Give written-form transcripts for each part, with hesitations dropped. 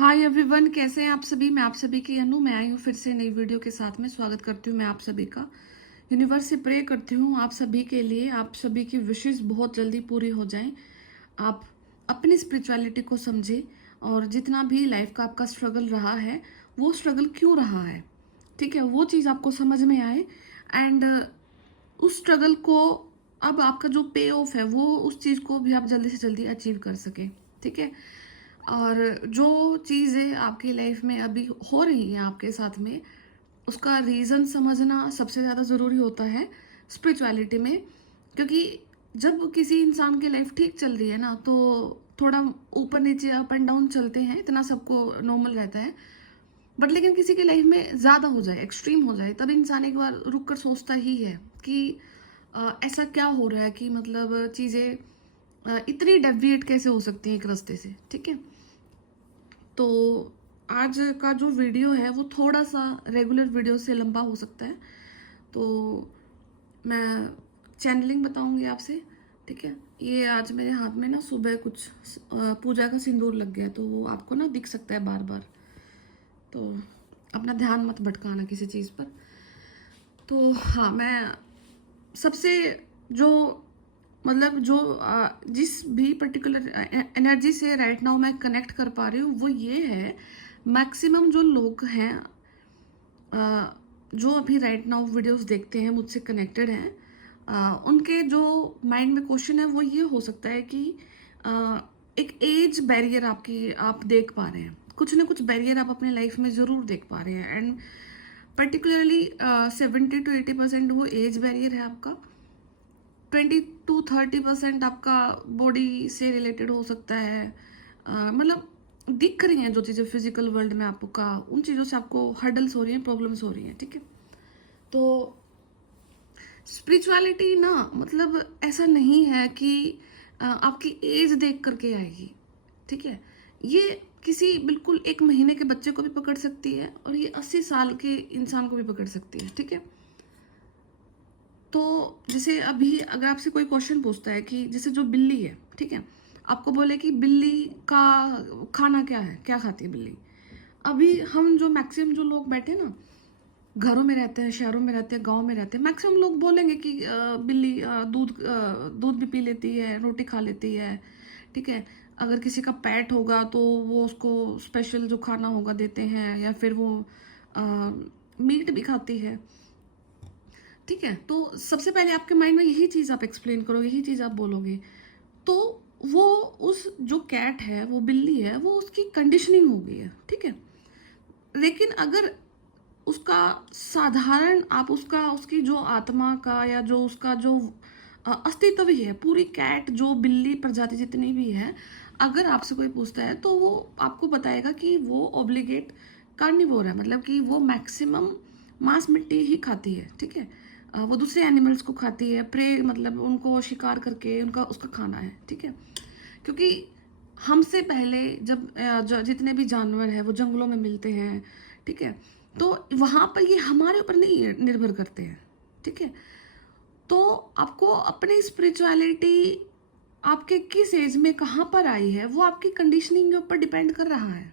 Hi everyone, कैसे हैं आप सभी। मैं आप सभी की अनु, मैं आई हूँ फिर से नई वीडियो के साथ में। स्वागत करती हूँ मैं आप सभी का। यूनिवर्स से प्रे करती हूँ आप सभी के लिए, आप सभी की विशेस बहुत जल्दी पूरी हो जाएं। आप अपनी स्पिरिचुअलिटी को समझें और जितना भी लाइफ का आपका स्ट्रगल रहा है, वो स्ट्रगल क्यों रहा है, ठीक है, वो चीज़ आपको समझ में आए। एंड उस स्ट्रगल को, अब आपका जो पे ऑफ है, वो उस चीज़ को भी आप जल्दी से जल्दी अचीव कर सके, ठीक है। और जो चीज़ें आपकी लाइफ में अभी हो रही हैं आपके साथ में, उसका रीज़न समझना सबसे ज़्यादा ज़रूरी होता है स्पिरिचुअलिटी में। क्योंकि जब किसी इंसान की लाइफ ठीक चल रही है ना, तो थोड़ा ऊपर नीचे अप एंड डाउन चलते हैं, इतना सबको नॉर्मल रहता है। बट लेकिन किसी की लाइफ में ज़्यादा हो जाए, एक्सट्रीम हो जाए, तब इंसान एक बार रुक कर सोचता ही है कि ऐसा क्या हो रहा है कि मतलब चीज़ें इतनी डेविएट कैसे हो सकती हैं एक रास्ते से, ठीक है। तो आज का जो वीडियो है वो थोड़ा सा रेगुलर वीडियो से लंबा हो सकता है। तो मैं चैनलिंग बताऊंगी आपसे, ठीक है। ये आज मेरे हाथ में ना सुबह कुछ पूजा का सिंदूर लग गया, तो वो आपको ना दिख सकता है बार बार, तो अपना ध्यान मत भटकाना किसी चीज़ पर। तो हाँ, मैं सबसे जो मतलब जो जिस भी पर्टिकुलर एनर्जी से राइट नाउ मैं कनेक्ट कर पा रही हूँ, वो ये है, मैक्सिमम जो लोग हैं जो अभी राइट नाउ वीडियोस देखते हैं, मुझसे कनेक्टेड हैं, उनके जो माइंड में क्वेश्चन है वो ये हो सकता है कि एक एज बैरियर आप देख पा रहे हैं, कुछ ना कुछ बैरियर आप अपने लाइफ में ज़रूर देख पा रहे हैं। एंड पर्टिकुलरली 70 to 80% वो एज बैरियर है आपका। 20 to 30% आपका बॉडी से रिलेटेड हो सकता है। मतलब दिख रही हैं जो चीज़ें फिजिकल वर्ल्ड में आपका, उन चीज़ों से आपको हर्डल्स हो रही हैं, प्रॉब्लम्स हो रही हैं, ठीक है। तो स्पिरिचुअलिटी ना, मतलब ऐसा नहीं है कि आपकी एज देख करके आएगी, ठीक है। ये किसी बिल्कुल एक महीने के बच्चे को भी पकड़ सकती है और ये 80 साल के इंसान को भी पकड़ सकती है, ठीक है। तो जैसे अभी अगर आपसे कोई क्वेश्चन पूछता है कि जैसे जो बिल्ली है, ठीक है, आपको बोले कि बिल्ली का खाना क्या है, क्या खाती है बिल्ली। अभी हम जो मैक्सिमम जो लोग बैठे ना, घरों में रहते हैं, शहरों में रहते हैं, गांव में रहते हैं, मैक्सिमम लोग बोलेंगे कि बिल्ली दूध भी पी लेती है, रोटी खा लेती है, ठीक है। अगर किसी का पेट होगा तो वो उसको स्पेशल जो खाना होगा देते हैं, या फिर वो मीट भी खाती है, ठीक है। तो सबसे पहले आपके माइंड में यही चीज़ आप एक्सप्लेन करो, यही चीज़ आप बोलोगे, तो वो उस जो कैट है, वो बिल्ली है, वो उसकी कंडीशनिंग हो गई है, ठीक है। लेकिन अगर उसका साधारण आप उसकी जो आत्मा का या जो उसका जो अस्तित्व ही है, पूरी कैट जो बिल्ली प्रजाति जितनी भी है, अगर आपसे कोई पूछता है तो वो आपको बताएगा कि वो ऑब्लिगेट कार्निवोर है, मतलब कि वो मैक्सिमम मांस मिट्टी ही खाती है, ठीक है। वो दूसरे एनिमल्स को खाती है, प्रे मतलब उनको शिकार करके उनका उसका खाना है, ठीक है। क्योंकि हमसे पहले जब जितने भी जानवर हैं वो जंगलों में मिलते हैं, ठीक है। तो वहाँ पर ये हमारे ऊपर नहीं निर्भर करते हैं, ठीक है। तो आपको अपनी स्पिरिचुअलिटी आपके किस एज में कहाँ पर आई है, वो आपकी कंडीशनिंग के ऊपर डिपेंड कर रहा है,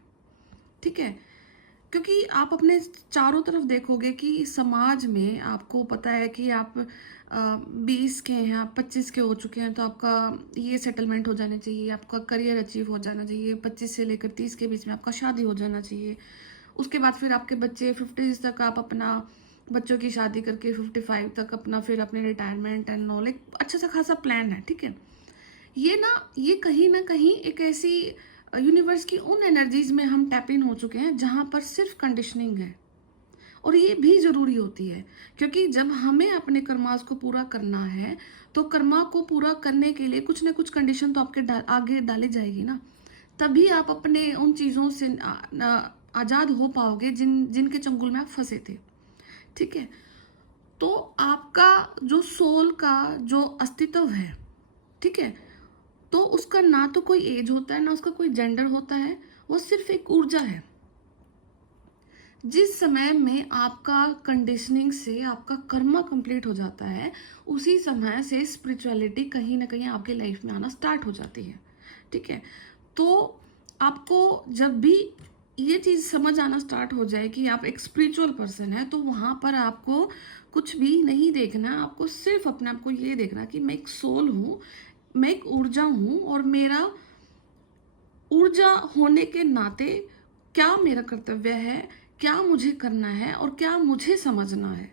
ठीक है। क्योंकि आप अपने चारों तरफ देखोगे कि समाज में आपको पता है कि आप 20 के हैं, आप 25 के हो चुके हैं, तो आपका ये सेटलमेंट हो जाना चाहिए, आपका करियर अचीव हो जाना चाहिए, 25 से लेकर 30 के बीच में आपका शादी हो जाना चाहिए। उसके बाद फिर आपके बच्चे 50 तक, आप अपना बच्चों की शादी करके 55 तक अपना फिर अपने रिटायरमेंट एंड ऑल, एक अच्छा सा खासा प्लान है, ठीक है। ये कहीं ना कहीं एक ऐसी यूनिवर्स की उन एनर्जीज में हम टैप इन हो चुके हैं जहां पर सिर्फ कंडीशनिंग है, और ये भी जरूरी होती है। क्योंकि जब हमें अपने कर्मास को पूरा करना है, तो कर्मा को पूरा करने के लिए कुछ ना कुछ कंडीशन तो आपके आगे डाली जाएगी ना, तभी आप अपने उन चीज़ों से आज़ाद हो पाओगे जिनके चंगुल में आप फंसे थे, ठीक है। तो आपका जो सोल का जो अस्तित्व है, ठीक है, तो उसका ना तो कोई एज होता है, ना उसका कोई जेंडर होता है, वो सिर्फ एक ऊर्जा है। जिस समय में आपका कंडीशनिंग से आपका कर्मा कंप्लीट हो जाता है, उसी समय से स्पिरिचुअलिटी कहीं ना कहीं आपकी लाइफ में आना स्टार्ट हो जाती है, ठीक है। तो आपको जब भी ये चीज़ समझ आना स्टार्ट हो जाए कि आप एक स्पिरिचुअल पर्सन है, तो वहाँ पर आपको कुछ भी नहीं देखना, आपको सिर्फ अपने आप को ये देखना कि मैं एक सोल हूँ, मैं एक ऊर्जा हूँ, और मेरा ऊर्जा होने के नाते क्या मेरा कर्तव्य है, क्या मुझे करना है और क्या मुझे समझना है।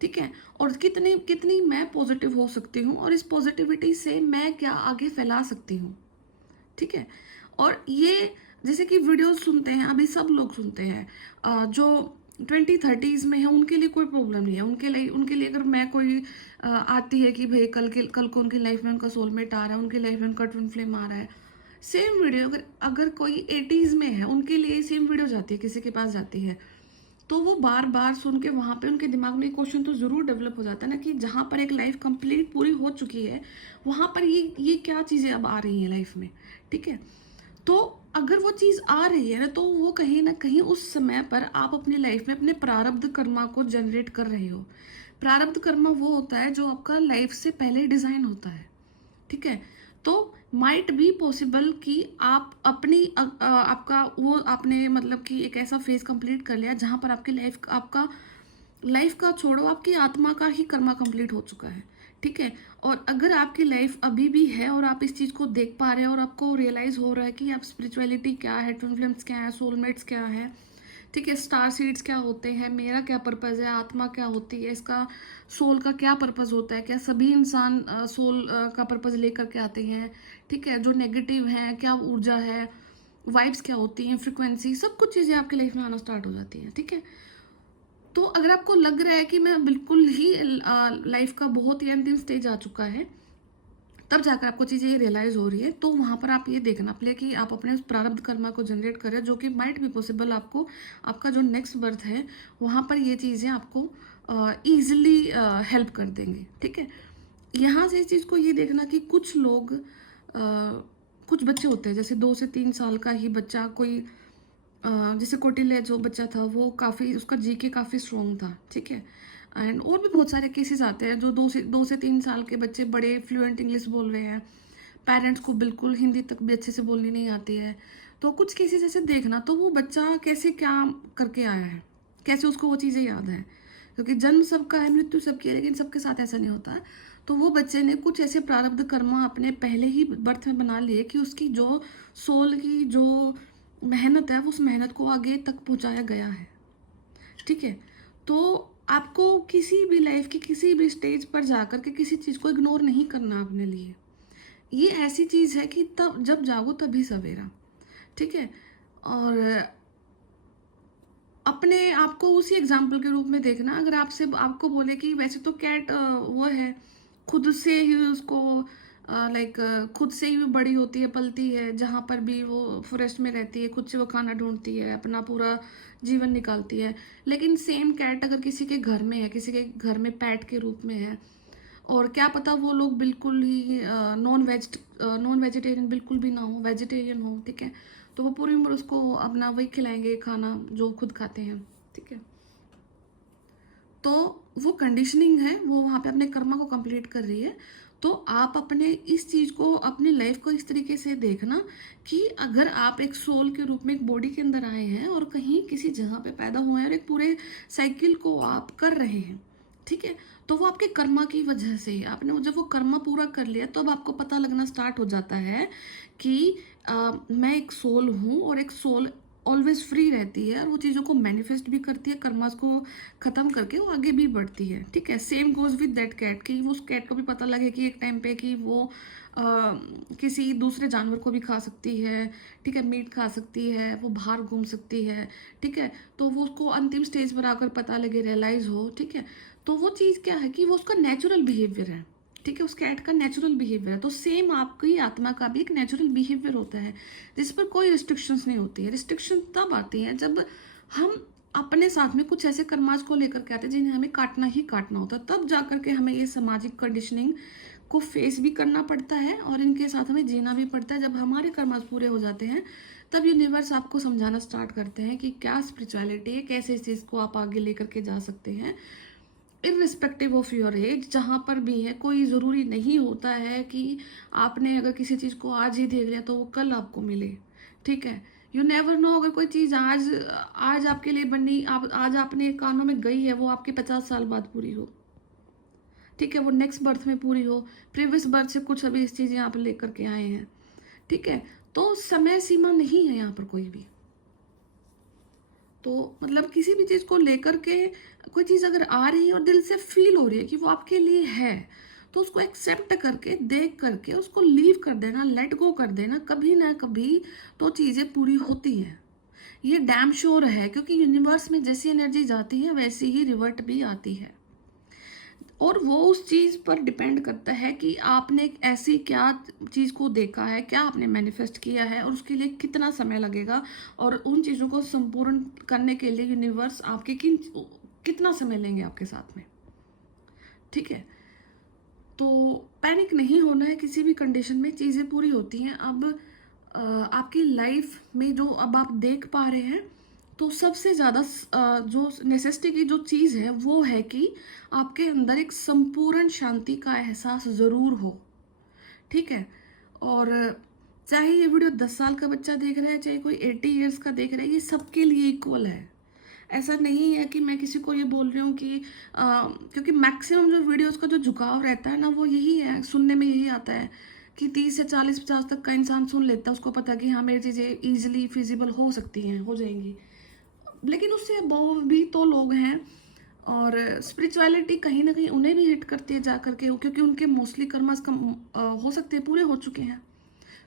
ठीक है, और कितनी कितनी मैं पॉजिटिव हो सकती हूँ, और इस पॉजिटिविटी से मैं क्या आगे फैला सकती हूँ। ठीक है, और ये जैसे कि वीडियोस सुनते हैं, अभी सब लोग सुनते हैं, जो 20-30s में है उनके लिए कोई प्रॉब्लम नहीं है, उनके लिए अगर मैं कोई आती है कि भाई कल को उनकी लाइफ में उनका सोलमेट आ रहा है, उनकी लाइफ में उनका ट्विन फ्लेम आ रहा है, सेम वीडियो अगर अगर कोई 80s में है उनके लिए सेम वीडियो जाती है, किसी के पास जाती है, तो वो बार बार सुन के वहाँ पे उनके दिमाग में क्वेश्चन तो ज़रूर डेवलप हो जाता है ना, कि जहाँ पर एक लाइफ कंप्लीट पूरी हो चुकी है, वहाँ पर ये क्या चीज़ें अब आ रही हैं लाइफ में। ठीक है, तो अगर वो चीज़ आ रही है ना, तो वो कहीं ना कहीं उस समय पर आप अपनी लाइफ में अपने प्रारब्ध कर्मा को जनरेट कर रहे हो। प्रारब्ध कर्मा वो होता है जो आपका लाइफ से पहले डिज़ाइन होता है। ठीक है, तो माइट बी पॉसिबल कि आप अपनी आपका वो आपने मतलब कि एक ऐसा फेज कंप्लीट कर लिया जहां पर आपका लाइफ का छोड़ो, आपकी आत्मा का ही कर्मा कंप्लीट हो चुका है। ठीक है, और अगर आपकी लाइफ अभी भी है और आप इस चीज़ को देख पा रहे हैं और आपको रियलाइज हो रहा है कि आप स्पिरिचुअलिटी क्या है, ट्विन फ्लेम्स क्या है, सोलमेट्स क्या है, ठीक है, स्टार सीड्स क्या होते हैं, मेरा क्या पर्पज़ है, आत्मा क्या होती है, इसका सोल का क्या पर्पज़ होता है, क्या सभी इंसान सोल का पर्पज़ लेकर के आते हैं। ठीक है, जो नेगेटिव है क्या ऊर्जा है, वाइब्स क्या होती हैं, फ्रिक्वेंसी, सब कुछ चीज़ें आपकी लाइफ में आना स्टार्ट हो जाती हैं। ठीक है, तो अगर आपको लग रहा है कि मैं बिल्कुल ही लाइफ का बहुत ही अंतिम स्टेज आ चुका है, तब जाकर आपको चीज़ें रियलाइज हो रही है, तो वहाँ पर आप ये देखना प्ले कि आप अपने उस प्रारब्ध कर्मा को जनरेट करें, जो कि माइट भी पॉसिबल आपको आपका जो नेक्स्ट बर्थ है वहाँ पर ये चीज़ें आपको ईजिली हेल्प कर देंगे। ठीक है, यहाँ से इस चीज़ को ये देखना कि कुछ लोग कुछ बच्चे होते हैं, जैसे 2 से 3 साल का ही बच्चा, कोई जैसे कौटिल्य जो बच्चा था वो काफ़ी, उसका जीके काफ़ी स्ट्रॉन्ग था। ठीक है, एंड और भी बहुत सारे केसेस आते हैं जो 2 से 3 साल के बच्चे बड़े फ्लुएंट इंग्लिश बोल रहे हैं, पेरेंट्स को बिल्कुल हिंदी तक भी अच्छे से बोलनी नहीं आती है। तो कुछ केसेस ऐसे देखना, तो वो बच्चा कैसे क्या करके आया है, कैसे उसको वो चीज़ें याद है, क्योंकि जन्म सबका है, मृत्यु सबकी है, लेकिन सबके साथ ऐसा नहीं होता है। तो वो बच्चे ने कुछ ऐसे प्रारब्ध कर्मा अपने पहले ही बर्थ में बना लिए कि उसकी जो सोल की जो मेहनत है, उस मेहनत को आगे तक पहुंचाया गया है। ठीक है, तो आपको किसी भी लाइफ की किसी भी स्टेज पर जाकर के किसी चीज़ को इग्नोर नहीं करना अपने लिए। ये ऐसी चीज़ है कि तब जब जागो तभी सवेरा। ठीक है, और अपने आप को उसी एग्जाम्पल के रूप में देखना। अगर आपसे आपको बोले कि वैसे तो कैट वो है, खुद से ही उसको लाइक खुद से ही वो बड़ी होती है, पलती है, जहाँ पर भी वो फॉरेस्ट में रहती है, खुद से वो खाना ढूंढती है, अपना पूरा जीवन निकालती है। लेकिन सेम कैट अगर किसी के घर में है, किसी के घर में पैट के रूप में है, और क्या पता वो लोग बिल्कुल ही नॉन वेजिटेरियन बिल्कुल भी ना हो, वेजिटेरियन हो। ठीक है, तो वो पूरी उम्र उसको अपना वही खिलाएंगे खाना जो खुद खाते हैं। ठीक है, तो वो कंडीशनिंग है, वो वहाँ पे अपने कर्मा को कंप्लीट कर रही है। तो आप अपने इस चीज़ को, अपनी लाइफ को इस तरीके से देखना कि अगर आप एक सोल के रूप में एक बॉडी के अंदर आए हैं और कहीं किसी जगह पे पैदा हुए हैं और एक पूरे साइकिल को आप कर रहे हैं, ठीक है, तो वो आपके कर्मा की वजह से ही। आपने जब वो कर्मा पूरा कर लिया तो अब आपको पता लगना स्टार्ट हो जाता है कि मैं एक सोल हूँ, और एक सोल ऑलवेज फ्री रहती है और वो चीज़ों को मैनिफेस्ट भी करती है, कर्मास को ख़त्म करके वो आगे भी बढ़ती है। ठीक है, same goes with that cat, कि उस कैट को भी पता लगे कि एक टाइम पे कि वो किसी दूसरे जानवर को भी खा सकती है। ठीक है, मीट खा सकती है, वो बाहर घूम सकती है। ठीक है, तो वो उसको अंतिम स्टेज पर आकर पता लगे, रियलाइज हो। ठीक है, तो वो चीज़ क्या है कि वो उसका नेचुरल बिहेवियर है। ठीक है, उस कैट का नेचुरल बिहेवियर है। तो सेम आपकी आत्मा का भी एक नेचुरल बिहेवियर होता है जिस पर कोई रिस्ट्रिक्शंस नहीं होती है। रिस्ट्रिक्शन तब आती है जब हम अपने साथ में कुछ ऐसे कर्माज को लेकर के आते हैं जिन्हें हमें काटना ही काटना होता है। तब जाकर के हमें ये सामाजिक कंडीशनिंग को फेस भी करना पड़ता है और इनके साथ हमें जीना भी पड़ता है। जब हमारे कर्माज पूरे हो जाते हैं तब यूनिवर्स आपको समझाना स्टार्ट करते हैं कि क्या स्पिरिचुअलिटी है, कैसे इस चीज़ को आप आगे लेकर के जा सकते हैं इररिस्पेक्टिव ऑफ योर एज। जहाँ पर भी है, कोई ज़रूरी नहीं होता है कि आपने अगर किसी चीज़ को आज ही देख लिया तो वो कल आपको मिले। ठीक है, यू नेवर नो, अगर कोई चीज़ आज आज आपके लिए बनी, आप आज आपने कानों में गई है, वो आपके 50 साल बाद पूरी हो। ठीक है, वो नेक्स्ट बर्थ में पूरी हो, प्रीवियस बर्थ से कुछ अभी इस चीज़ यहाँ पर लेकर के आए हैं। ठीक है, तो समय सीमा नहीं है यहाँ पर कोई भी। तो मतलब किसी भी चीज़ को लेकर के कोई चीज़ अगर आ रही है और दिल से फील हो रही है कि वो आपके लिए है, तो उसको एक्सेप्ट करके, देख करके उसको लीव कर देना, लेट गो कर देना, कभी ना कभी तो चीज़ें पूरी होती हैं। ये डैम श्योर है, क्योंकि यूनिवर्स में जैसी एनर्जी जाती है वैसी ही रिवर्ट भी आती है। और वो उस चीज़ पर डिपेंड करता है कि आपने एक ऐसी क्या चीज़ को देखा है, क्या आपने मैनिफेस्ट किया है, और उसके लिए कितना समय लगेगा, और उन चीज़ों को संपूर्ण करने के लिए यूनिवर्स आपके कितना समय लेंगे आपके साथ में। ठीक है, तो पैनिक नहीं होना है किसी भी कंडीशन में, चीज़ें पूरी होती हैं। अब आपकी लाइफ में जो अब आप देख पा रहे हैं, तो सबसे ज़्यादा जो नेसेसिटी की जो चीज़ है वो है कि आपके अंदर एक संपूर्ण शांति का एहसास ज़रूर हो। ठीक है, और चाहे ये वीडियो 10 साल का बच्चा देख रहा है, चाहे कोई 80 ईयर्स का देख रहा है, ये सबके लिए इक्वल है। ऐसा नहीं है कि मैं किसी को ये बोल रही हूँ कि क्योंकि मैक्सिमम जो वीडियोस का जो झुकाव रहता है ना, वो यही है, सुनने में यही आता है कि 30 से 40 50 तक का इंसान सुन लेता है, उसको पता है कि हाँ मेरी चीज़ें ईजिली फिजिबल हो सकती हैं, हो जाएंगी। लेकिन उससे बहुत भी तो लोग हैं, और स्पिरिचुअलिटी कहीं ना कहीं उन्हें भी हिट करती है जा करके, क्योंकि उनके मोस्टली कर्मस कम हो सकते हैं पूरे हो चुके हैं।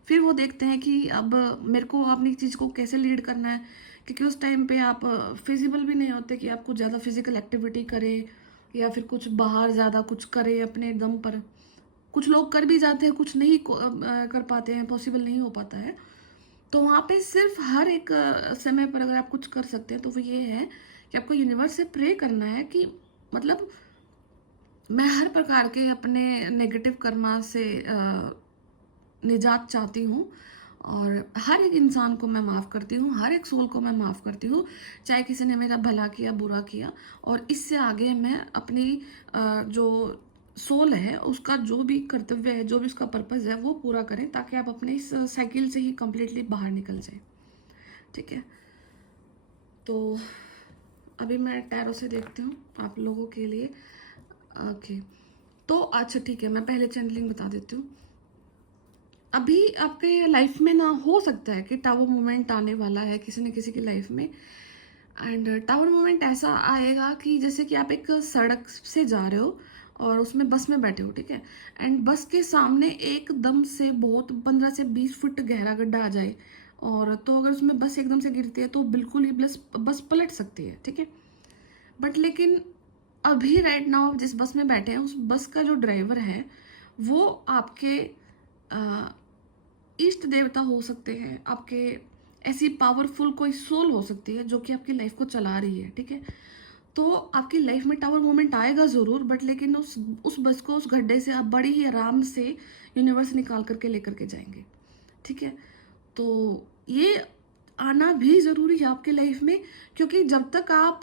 फिर वो देखते हैं कि अब मेरे को अपनी चीज़ को कैसे लीड करना है, क्योंकि उस टाइम पे आप फिजिबल भी नहीं होते कि आप कुछ ज़्यादा फिजिकल एक्टिविटी करें या फिर कुछ बाहर ज़्यादा कुछ करें अपने दम पर। कुछ लोग कर भी जाते हैं, कुछ नहीं कर पाते हैं, पॉसिबल नहीं हो पाता है। तो वहाँ पे सिर्फ हर एक समय पर अगर आप कुछ कर सकते हैं तो वो ये है कि आपको यूनिवर्स से प्रे करना है कि मतलब मैं हर प्रकार के अपने नेगेटिव कर्मा से निजात चाहती हूँ, और हर एक इंसान को मैं माफ़ करती हूँ, हर एक सोल को मैं माफ़ करती हूँ, चाहे किसी ने मेरा भला किया बुरा किया। और इससे आगे मैं अपनी जो सोल है उसका जो भी कर्तव्य है, जो भी उसका पर्पज़ है वो पूरा करें, ताकि आप अपने इस साइकिल से ही कम्प्लीटली बाहर निकल जाए। ठीक है, तो अभी मैं टैरो से देखती हूँ आप लोगों के लिए। ओके, तो अच्छा ठीक है, मैं पहले चैनलिंग बता देती हूँ। अभी आपके लाइफ में ना हो सकता है कि टावर मोमेंट आने वाला है किसी न किसी की लाइफ में। एंड टावर मोमेंट ऐसा आएगा कि जैसे कि आप एक सड़क से जा रहे हो और उसमें बस में बैठे हो, ठीक है, एंड बस के सामने एकदम से बहुत 15 से 20 फुट गहरा गड्ढा आ जाए, और तो अगर उसमें बस एकदम से गिरती है तो बिल्कुल ही बस पलट सकती है। ठीक है, बट लेकिन अभी राइट नाउ जिस बस में बैठे हैं उस बस का जो ड्राइवर है वो आपके इष्ट देवता हो सकते हैं, आपके ऐसी पावरफुल कोई सोल हो सकती है जो कि आपकी लाइफ को चला रही है। ठीक है, तो आपकी लाइफ में टावर मोमेंट आएगा ज़रूर, बट लेकिन उस बस को उस गड्ढे से आप बड़ी ही आराम से यूनिवर्स निकाल करके लेकर के जाएंगे। ठीक है, तो ये आना भी ज़रूरी है आपकी लाइफ में, क्योंकि जब तक आप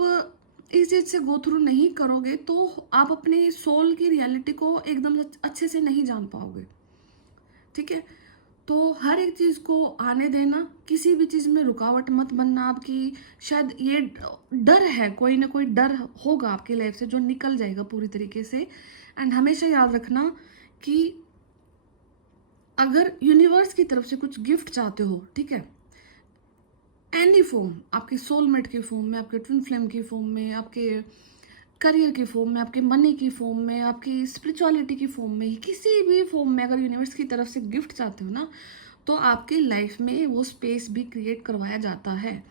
इस चीज़ से गो थ्रू नहीं करोगे तो आप अपने सोल की रियलिटी को एकदम अच्छे से नहीं जान पाओगे। ठीक है, तो हर एक चीज़ को आने देना, किसी भी चीज़ में रुकावट मत बनना आपकी। शायद ये डर है, कोई ना कोई डर होगा आपकी लाइफ से जो निकल जाएगा पूरी तरीके से। एंड हमेशा याद रखना कि अगर यूनिवर्स की तरफ से कुछ गिफ्ट चाहते हो, ठीक है, एनी फॉर्म, आपकी सोलमेट की फॉर्म में, आपके ट्विन फ्लेम की फॉर्म में, आपके करियर की फॉर्म में, आपके मनी की फॉर्म में, आपकी स्पिरिचुअलिटी की फॉर्म में, किसी भी फॉर्म में अगर यूनिवर्स की तरफ से गिफ्ट चाहते हो ना, तो आपकी लाइफ में वो स्पेस भी क्रिएट करवाया जाता है।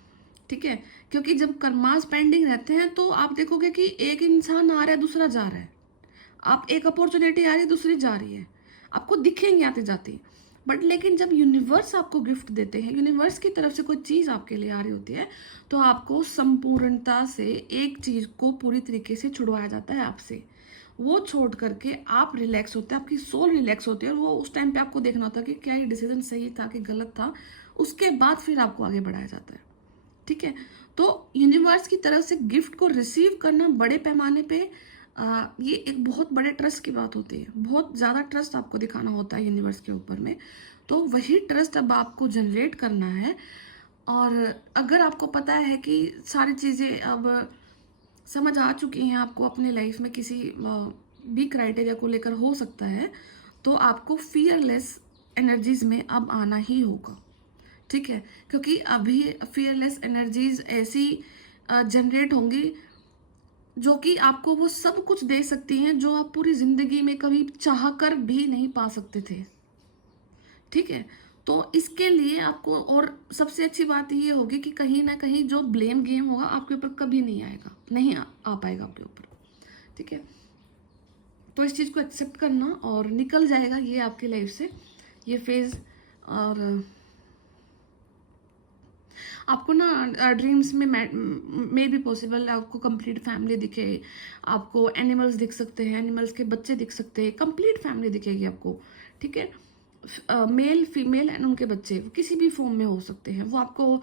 ठीक है, क्योंकि जब कर्मास पेंडिंग रहते हैं तो आप देखोगे कि एक इंसान आ रहा है, दूसरा जा रहा है, आप एक अपॉर्चुनिटी आ रही है, दूसरी जा रही है, आपको दिखेंगे आती जाती। बट लेकिन जब यूनिवर्स आपको गिफ्ट देते हैं, यूनिवर्स की तरफ से कोई चीज़ आपके लिए आ रही होती है, तो आपको संपूर्णता से एक चीज़ को पूरी तरीके से छुड़वाया जाता है आपसे। वो छोड़ करके आप रिलैक्स होते हैं, आपकी सोल रिलैक्स होती है, और वो उस टाइम पे आपको देखना होता है कि क्या ये डिसीजन सही था कि गलत था। उसके बाद फिर आपको आगे बढ़ाया जाता है। ठीक है, तो यूनिवर्स की तरफ से गिफ्ट को रिसीव करना बड़े पैमाने पे ये एक बहुत बड़े ट्रस्ट की बात होती है। बहुत ज़्यादा ट्रस्ट आपको दिखाना होता है यूनिवर्स के ऊपर में। तो वही ट्रस्ट अब आपको जनरेट करना है, और अगर आपको पता है कि सारी चीज़ें अब समझ आ चुकी हैं आपको अपने लाइफ में किसी भी क्राइटेरिया को लेकर हो सकता है, तो आपको फियरलेस एनर्जीज में अब आना ही होगा, ठीक है। क्योंकि अभी फियरलेस एनर्जीज ऐसी जनरेट होंगी जो कि आपको वो सब कुछ दे सकती हैं जो आप पूरी जिंदगी में कभी चाह कर भी नहीं पा सकते थे, ठीक है। तो इसके लिए आपको, और सबसे अच्छी बात ये होगी कि कहीं ना कहीं जो ब्लेम गेम होगा आपके ऊपर कभी नहीं आएगा, नहीं आ पाएगा आपके ऊपर, ठीक है। तो इस चीज़ को एक्सेप्ट करना और निकल जाएगा ये आपकी लाइफ से ये फेज। और आपको ना ड्रीम्स में मे भी पॉसिबल आपको कंप्लीट फैमिली दिखे, आपको एनिमल्स दिख सकते हैं, एनिमल्स के बच्चे दिख सकते हैं, कंप्लीट फैमिली दिखेगी आपको, ठीक है। मेल फीमेल एंड उनके बच्चे किसी भी फॉर्म में हो सकते हैं, वो आपको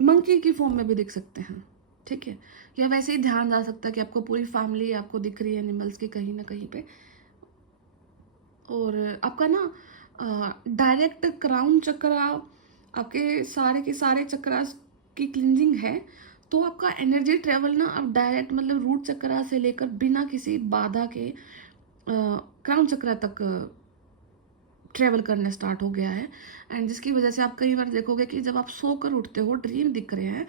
मंकी की फॉर्म में भी दिख सकते हैं, ठीक है। या वैसे ही ध्यान जा सकता है कि आपको पूरी फैमिली आपको दिख रही है एनिमल्स की कहीं ना कहीं पे। और आपका ना डायरेक्ट क्राउन चक्रा, आपके सारे के सारे चक्रास की क्लिनजिंग है, तो आपका एनर्जी ट्रेवल ना अब डायरेक्ट मतलब रूट चक्रा से लेकर बिना किसी बाधा के क्राउन चक्रा तक ट्रेवल करने स्टार्ट हो गया है। एंड जिसकी वजह से आप कई बार देखोगे कि जब आप सोकर उठते हो, ड्रीम दिख रहे हैं,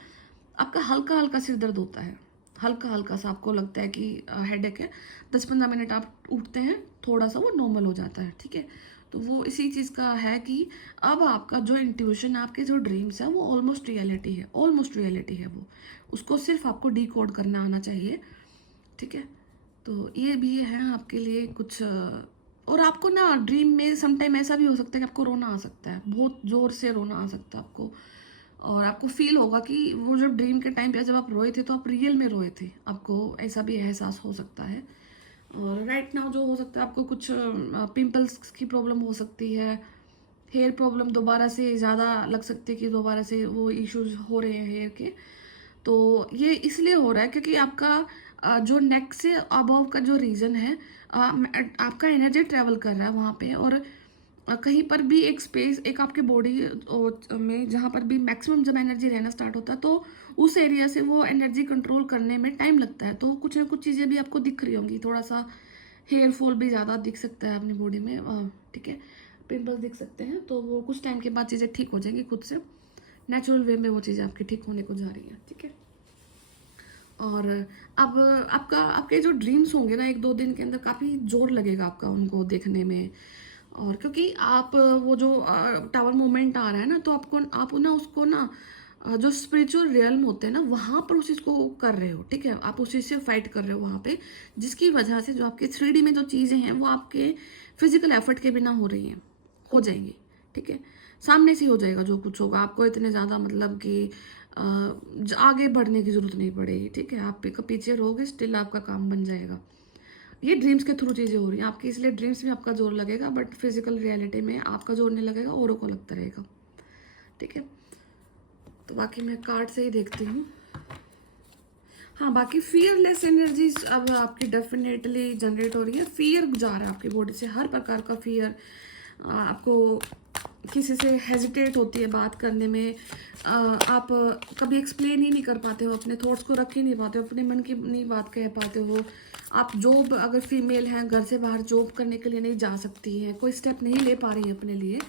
आपका हल्का हल्का सिर दर्द होता है, हल्का हल्का सा आपको लगता है कि हेडेक है। 10-15 मिनट आप उठते हैं, थोड़ा सा वो नॉर्मल हो जाता है, ठीक है। तो वो इसी चीज़ का है कि अब आपका जो इंट्यूशन, आपके जो ड्रीम्स है वो ऑलमोस्ट रियलिटी है, ऑलमोस्ट रियलिटी है वो, उसको सिर्फ आपको डिकोड करना आना चाहिए, ठीक है। तो ये भी है आपके लिए कुछ और आपको ना ड्रीम में समटाइम ऐसा भी हो सकता है कि आपको रोना आ सकता है, बहुत ज़ोर से रोना आ सकता है आपको, और आपको फील होगा कि वो जो ड्रीम के टाइम पे जब आप रोए थे तो आप रियल में रोए थे, आपको ऐसा भी एहसास हो सकता है। और राइट नाउ जो हो सकता है आपको कुछ पिंपल्स की प्रॉब्लम हो सकती है, हेयर प्रॉब्लम दोबारा से ज़्यादा लग सकती है कि दोबारा से वो इश्यूज हो रहे हैं हेयर के। तो ये इसलिए हो रहा है क्योंकि आपका जो नेक से अबव का जो रीजन है, आपका एनर्जी ट्रेवल कर रहा है वहाँ पे, और कहीं पर भी एक स्पेस, एक आपके बॉडी में जहाँ पर भी मैक्सिमम जब एनर्जी रहना स्टार्ट होता है, तो उस एरिया से वो एनर्जी कंट्रोल करने में टाइम लगता है। तो कुछ ना कुछ चीज़ें भी आपको दिख रही होंगी, थोड़ा सा हेयर फॉल भी ज़्यादा दिख सकता है अपनी बॉडी में, ठीक है, पिंपल्स दिख सकते हैं। तो वो कुछ टाइम के बाद चीज़ें ठीक हो जाएंगी खुद से, नेचुरल वे में वो चीज़ें आपकी ठीक होने को जा रही हैं, ठीक है। और अब आपके जो ड्रीम्स होंगे ना 1-2 दिन के अंदर काफ़ी जोर लगेगा आपका उनको देखने में। और क्योंकि आप वो जो टावर मोमेंट आ रहा है ना, तो आप ना उसको ना जो स्पिरिचुअल रियल्म होते हैं ना, वहाँ पर उस चीज़ को कर रहे हो, ठीक है। आप उस चीज़ से फाइट कर रहे हो वहाँ पे, जिसकी वजह से जो आपके 3D में जो चीज़ें हैं वो आपके फिजिकल एफर्ट के बिना हो रही हैं, हो जाएंगी, ठीक है। सामने से हो जाएगा जो कुछ होगा, आपको इतने ज़्यादा मतलब कि आगे बढ़ने की जरूरत नहीं पड़ेगी, ठीक है। आप पीछे रहोगे, स्टिल आपका काम बन जाएगा। ये ड्रीम्स के थ्रू चीज़ें हो रही हैं आपकी, इसलिए ड्रीम्स में आपका जोर लगेगा, बट फिजिकल रियलिटी में आपका जोर नहीं लगेगा, औरों को लगता रहेगा, ठीक है। तो बाकी मैं कार्ड से ही देखती हूँ। हाँ, बाकी फियरलेस एनर्जीज अब आपकी डेफिनेटली जनरेट हो रही है। फियर जा रहा है आपकी बॉडी से, हर प्रकार का फियर, आपको किसी से हेजिटेट होती है बात करने में, आप कभी एक्सप्लेन ही नहीं कर पाते हो, अपने थॉट्स को रख ही नहीं पाते हो, अपने मन की नहीं बात कह पाते हो। आप जॉब, अगर फीमेल हैं, घर से बाहर जॉब करने के लिए नहीं जा सकती है, कोई स्टेप नहीं ले पा रही है अपने लिए।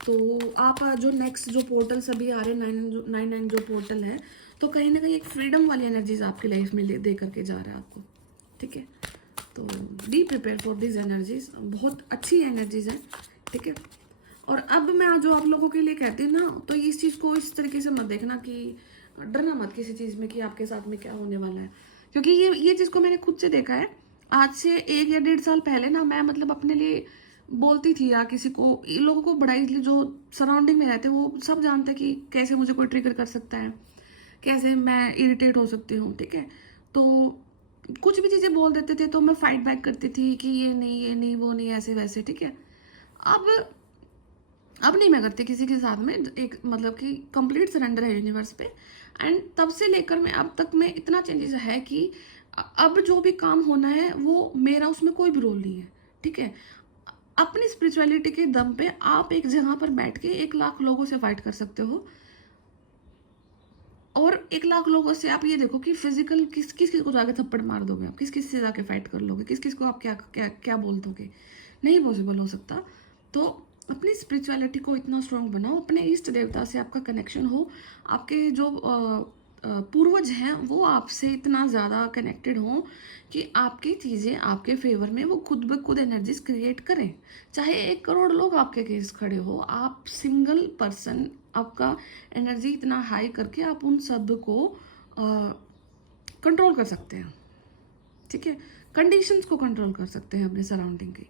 तो आप जो नेक्स्ट जो पोर्टल सभी आ रहे हैं, 9 जो पोर्टल है, तो कहीं ना कहीं एक फ्रीडम वाली एनर्जीज आपकी लाइफ में दे करके जा रहा है आपको, ठीक है। तो be prepare for this energies, बहुत अच्छी एनर्जीज हैं, ठीक है। और अब मैं जो आप लोगों के लिए कहती हूँ ना, तो इस चीज़ को इस तरीके से मत देखना कि डरना मत किसी चीज़ में कि आपके साथ में क्या होने वाला है, क्योंकि ये चीज़ को मैंने खुद से देखा है। आज से 1 या 1.5 साल पहले ना मैं मतलब अपने लिए बोलती थी या किसी को, इन लोगों को बड़ा इजली, जो सराउंडिंग में रहते हैं वो सब जानते हैं कि कैसे मुझे कोई ट्रिगर कर सकता है, कैसे मैं इरिटेट हो सकती हूँ, ठीक है। तो कुछ भी चीज़ें बोल देते थे तो मैं फाइट बैक करती थी कि ये नहीं वो नहीं, ऐसे वैसे, ठीक है। अब नहीं मैं करती किसी के साथ में, एक मतलब कि कंप्लीट सरेंडर है यूनिवर्स पे। एंड तब से लेकर मैं अब तक में इतना चेंजेस है कि अब जो भी काम होना है वो मेरा उसमें कोई भी रोल नहीं है, ठीक है। अपनी स्पिरिचुअलिटी के दम पे आप एक जगह पर बैठ के 1 लाख लोगों से फाइट कर सकते हो, और 1 लाख लोगों से आप ये देखो कि फिजिकल किस किस को जाके थप्पड़ मार दोगे आप, किस किस से जाके फाइट कर लोगे, किस किस को आप क्या क्या क्या बोल दोगे, नहीं पॉसिबल हो सकता। तो अपनी स्पिरिचुअलिटी को इतना स्ट्रांग बनाओ, अपने इष्ट देवता से आपका कनेक्शन हो, आपके जो पूर्वज हैं वो आपसे इतना ज़्यादा कनेक्टेड हों कि आपकी चीज़ें आपके फेवर में वो खुद ब खुद एनर्जीज क्रिएट करें। चाहे 1 करोड़ लोग आपके केस खड़े हो, आप सिंगल पर्सन आपका एनर्जी इतना हाई करके आप उन सब को कंट्रोल कर सकते हैं। ठीक है, कंडीशंस को कंट्रोल कर सकते हैं अपने सराउंडिंग की।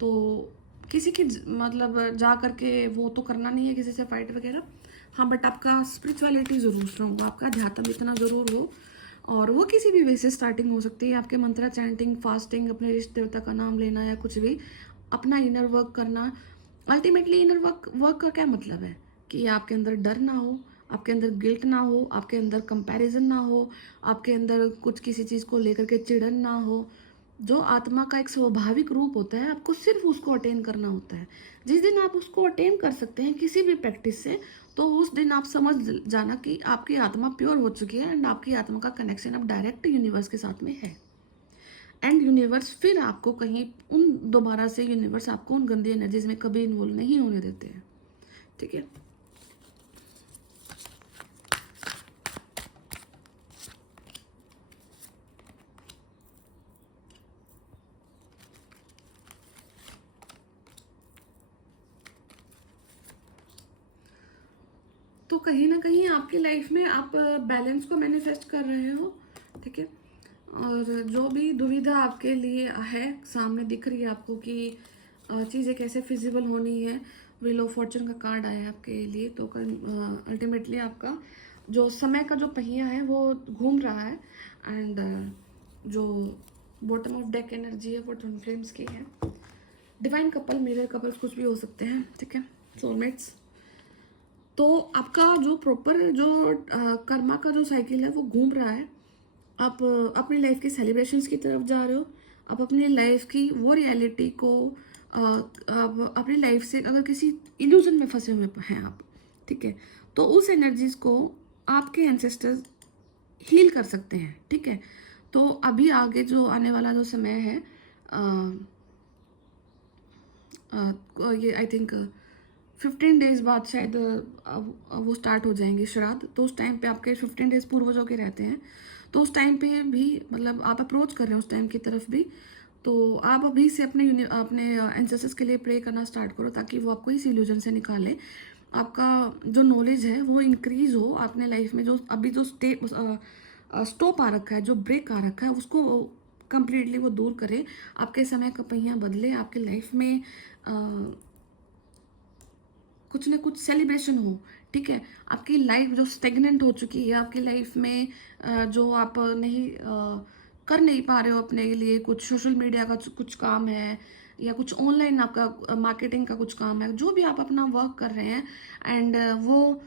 तो किसी की मतलब जा करके वो तो करना नहीं है किसी से फाइट वगैरह। हाँ, बट आपका स्पिरिचुअलिटी ज़रूर स्ट्रॉन्ग हो, आपका अध्यात्म इतना ज़रूर हो। और वो किसी भी वे से स्टार्टिंग हो सकती है, आपके मंत्रा चैंटिंग, फास्टिंग, अपने इष्ट देवता का नाम लेना या कुछ भी, अपना इनर वर्क करना। अल्टीमेटली इनर वर्क का क्या मतलब है कि आपके अंदर डर ना हो, आपके अंदर गिल्ट ना हो, आपके अंदर कंपैरिजन ना हो, आपके अंदर कुछ किसी चीज़ को लेकर के चिड़न ना हो। जो आत्मा का एक स्वाभाविक रूप होता है, आपको सिर्फ उसको अटेन करना होता है। जिस दिन आप उसको अटेन कर सकते हैं किसी भी प्रैक्टिस से, तो उस दिन आप समझ जाना कि आपकी आत्मा प्योर हो चुकी है एंड आपकी आत्मा का कनेक्शन अब डायरेक्ट यूनिवर्स के साथ में है। एंड यूनिवर्स फिर आपको कहीं उन दोबारा से यूनिवर्स आपको उन गंदी एनर्जीज में कभी इन्वॉल्व नहीं होने देते हैं। ठीक है, तो कहीं ना कहीं आपकी लाइफ में आप बैलेंस को मैनिफेस्ट कर रहे हो। ठीक है, और जो भी दुविधा आपके लिए है सामने दिख रही है आपको कि चीज़ें कैसे फिजिबल होनी है, व्हील ऑफ फॉर्चून का कार्ड आया है आपके लिए। तो अल्टीमेटली आपका जो समय का जो पहिया है वो घूम रहा है एंड जो बॉटम ऑफ डेक एनर्जी है वो ट्विन फ्लेम्स की है। डिवाइन कपल, मिरर कपल्स कुछ भी हो सकते हैं। ठीक है, सोलमेट्स। तो आपका जो प्रॉपर जो कर्मा का जो साइकिल है वो घूम रहा है। आप अपनी लाइफ के सेलिब्रेशंस की तरफ जा रहे हो। आप अपनी लाइफ की वो रियलिटी को आप अपनी लाइफ से अगर किसी इल्यूजन में फंसे हुए हैं आप, ठीक है, तो उस एनर्जीज को आपके एंसेस्टर्स हील कर सकते हैं। ठीक है, तो अभी आगे जो आने वाला जो समय है, ये आई थिंक 15 डेज बाद शायद वो स्टार्ट हो जाएंगे श्राद्ध। तो उस टाइम पे आपके 15 डेज पूर्वजों के रहते हैं। तो उस टाइम पे भी मतलब आप अप्रोच कर रहे हैं उस टाइम की तरफ भी, तो आप अभी से अपने एंसेस्टर्स के लिए प्रे करना स्टार्ट करो ताकि वो आपको इस इल्यूजन से निकाले। आपका जो नॉलेज है वो इंक्रीज हो, अपने लाइफ में जो अभी जो स्टॉप आ रखा है, जो ब्रेक आ रखा है, उसको कंप्लीटली वो दूर करे। आपके समय का पहिया बदले, आपके लाइफ में कुछ ना कुछ सेलिब्रेशन हो। ठीक है, आपकी लाइफ जो स्टेगनेंट हो चुकी है, आपकी लाइफ में जो आप नहीं कर नहीं पा रहे हो अपने लिए, कुछ सोशल मीडिया का कुछ काम है या कुछ ऑनलाइन आपका मार्केटिंग का कुछ काम है, जो भी आप अपना वर्क कर रहे हैं एंड वो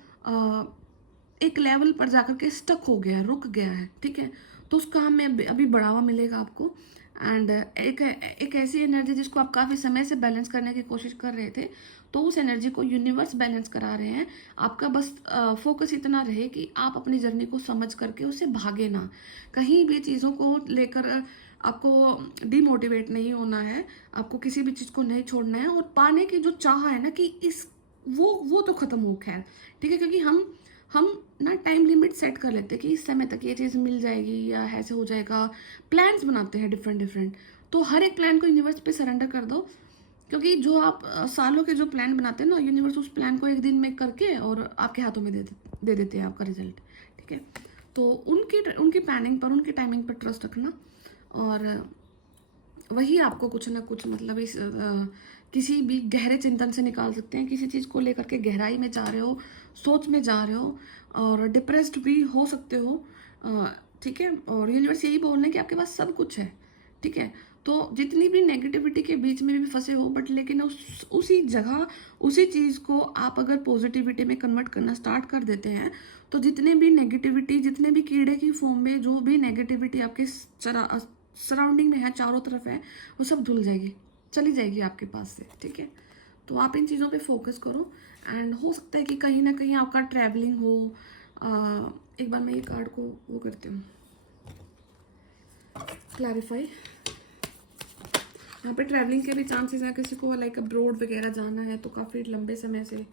एक लेवल पर जाकर के स्टक हो गया है, रुक गया है। ठीक है, तो उस काम में अभी बढ़ावा मिलेगा आपको। एंड एक ऐसी एनर्जी जिसको आप काफ़ी समय से बैलेंस करने की कोशिश कर रहे थे, तो उस एनर्जी को यूनिवर्स बैलेंस करा रहे हैं। आपका बस फोकस इतना रहे कि आप अपनी जर्नी को समझ करके उससे भागे ना, कहीं भी चीज़ों को लेकर आपको डिमोटिवेट नहीं होना है, आपको किसी भी चीज़ को नहीं छोड़ना है। और पाने की जो चाह है ना कि इस वो तो ख़त्म हो, खैर ठीक है, क्योंकि हम ना टाइम लिमिट सेट कर लेते हैं कि इस समय तक ये चीज़ मिल जाएगी या ऐसे हो जाएगा। प्लान्स बनाते हैं डिफरेंट डिफरेंट, तो हर एक प्लान को यूनिवर्स पे सरेंडर कर दो, क्योंकि जो आप सालों के जो प्लान बनाते हैं ना, यूनिवर्स उस प्लान को एक दिन में करके और आपके हाथों में दे देते हैं आपका रिजल्ट। ठीक है, तो उनकी प्लानिंग पर, उनकी टाइमिंग पर ट्रस्ट रखना, और वही आपको कुछ ना कुछ मतलब इस किसी भी गहरे चिंतन से निकाल सकते हैं। किसी चीज़ को लेकर के गहराई में जा रहे हो, सोच में जा रहे हो और डिप्रेस्ड भी हो सकते हो। ठीक है, और यूनिवर्स यही बोल रहे हैं कि आपके पास सब कुछ है। ठीक है, तो जितनी भी नेगेटिविटी के बीच में भी फंसे हो, बट लेकिन उसी जगह उसी चीज़ को आप अगर पॉजिटिविटी में कन्वर्ट करना स्टार्ट कर देते हैं, तो जितने भी नेगेटिविटी, जितने भी कीड़े की फॉर्म में जो भी नेगेटिविटी आपके सराउंडिंग में है, चारों तरफ है, वो सब धुल जाएगी, चली जाएगी आपके पास से। ठीक है, तो आप इन चीज़ों पे फोकस करो। एंड हो सकता है कि कहीं ना कहीं आपका ट्रैवलिंग हो, एक बार मैं ये कार्ड को वो करती हूँ क्लैरिफाई। यहाँ पे ट्रैवलिंग के भी चांसेस हैं, किसी को लाइक अब्रॉड वगैरह जाना है तो काफ़ी लंबे समय से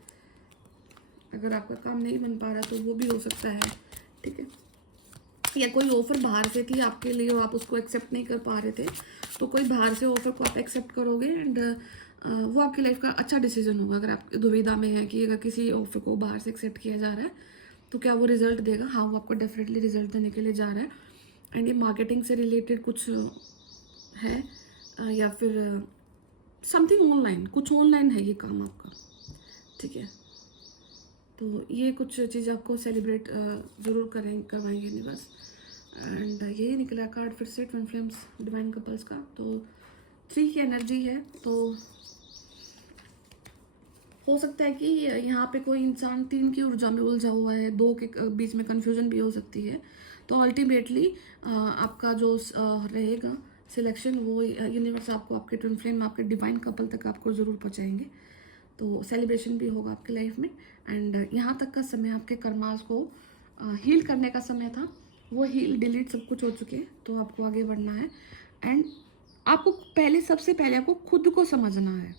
अगर आपका काम नहीं बन पा रहा तो वो भी हो सकता है, ठीक है। या कोई ऑफ़र बाहर से थी आपके लिए और आप उसको एक्सेप्ट नहीं कर पा रहे थे, तो कोई बाहर से ऑफ़र को आप एक्सेप्ट करोगे एंड वो आपकी लाइफ का अच्छा डिसीजन होगा। अगर आप दुविधा में हैं कि अगर किसी ऑफ़र को बाहर से एक्सेप्ट किया जा रहा है तो क्या वो रिजल्ट देगा, हाँ वो आपको डेफिनेटली रिजल्ट देने के लिए जा रहा है। एंड ये मार्केटिंग से रिलेटेड कुछ है या फिर समथिंग ऑनलाइन, कुछ ऑनलाइन है ये काम आपका, ठीक है। तो ये कुछ चीज़ें आपको सेलिब्रेट ज़रूर करवाएंगे यूनिवर्स। एंड ये निकला कार्ड फिर से ट्विन फ्लेम्स डिवाइन कपल्स का, तो 3 की एनर्जी है। तो हो सकता है कि यहाँ पे कोई इंसान 3 की ऊर्जा में उलझा हुआ है, 2 के बीच में कन्फ्यूजन भी हो सकती है। तो अल्टीमेटली आपका जो रहेगा सिलेक्शन वो यूनिवर्स आपको आपके ट्विन फ्लेम, आपके डिवाइन कपल तक आपको ज़रूर पहुँचाएंगे। तो सेलिब्रेशन भी होगा आपके लाइफ में। एंड यहाँ तक का समय आपके कर्मास को हील करने का समय था, वो हील डिलीट सब कुछ हो चुके हैं, तो आपको आगे बढ़ना है। एंड आपको सबसे पहले आपको खुद को समझना है,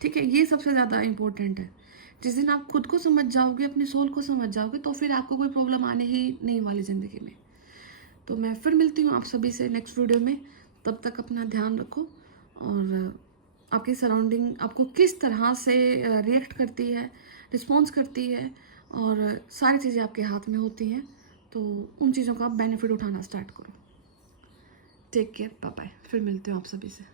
ठीक है। ये सबसे ज़्यादा इम्पोर्टेंट है। जिस दिन आप खुद को समझ जाओगे, अपनी सोल को समझ जाओगे, तो फिर आपको कोई प्रॉब्लम आने ही नहीं वाली ज़िंदगी में। तो मैं फिर मिलती हूँ आप सभी से नेक्स्ट वीडियो में। तब तक अपना ध्यान रखो और आपकी सराउंडिंग आपको किस तरह से रिएक्ट करती है, रिस्पॉन्स करती है, और सारी चीज़ें आपके हाथ में होती हैं। तो उन चीज़ों का आप बेनिफिट उठाना स्टार्ट करो। Take care, bye bye. फिर मिलते हो आप सभी से।